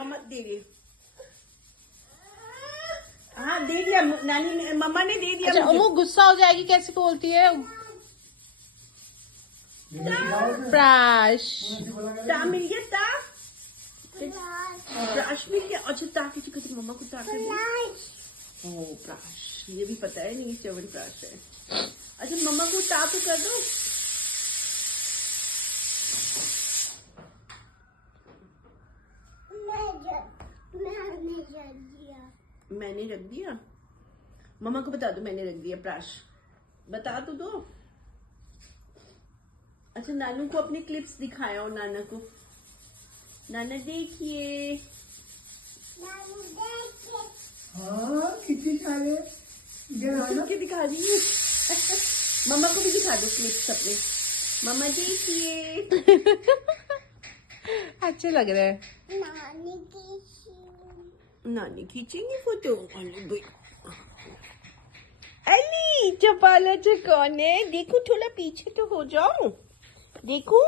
मम्मा दे रही। हाँ दे दिया नानी ने, मम्मा ने दे दिया। अच्छा अम्मू गुस्सा हो जाएगी, कैसे बोलती है? प्राश ता मिल गया, ता प्राश मिल गया। अच्छा ता किसी को मम्मा को ता कर दो। ओ प्राश, ये भी पता है नहीं चवन प्राश है। अच्छा मम्मा को ता तो कर दो। मैंने रख दिया, मम्मा को बता दो मैंने रख दिया। प्राश बता तो दो। अच्छा नानू को अपने क्लिप्स दिखाया, और नाना को, नाना देखिए। हाँ कितनी सारे सबके दिखा रही है। मम्मा को भी दिखा दो क्लिप्स अपने। मम्मा देखिए। अच्छे लग रहे हैं। नानी खींचेंगी फोटो। अली चपाला कौन है? देखो थोड़ा पीछे तो हो जाओ, देखो।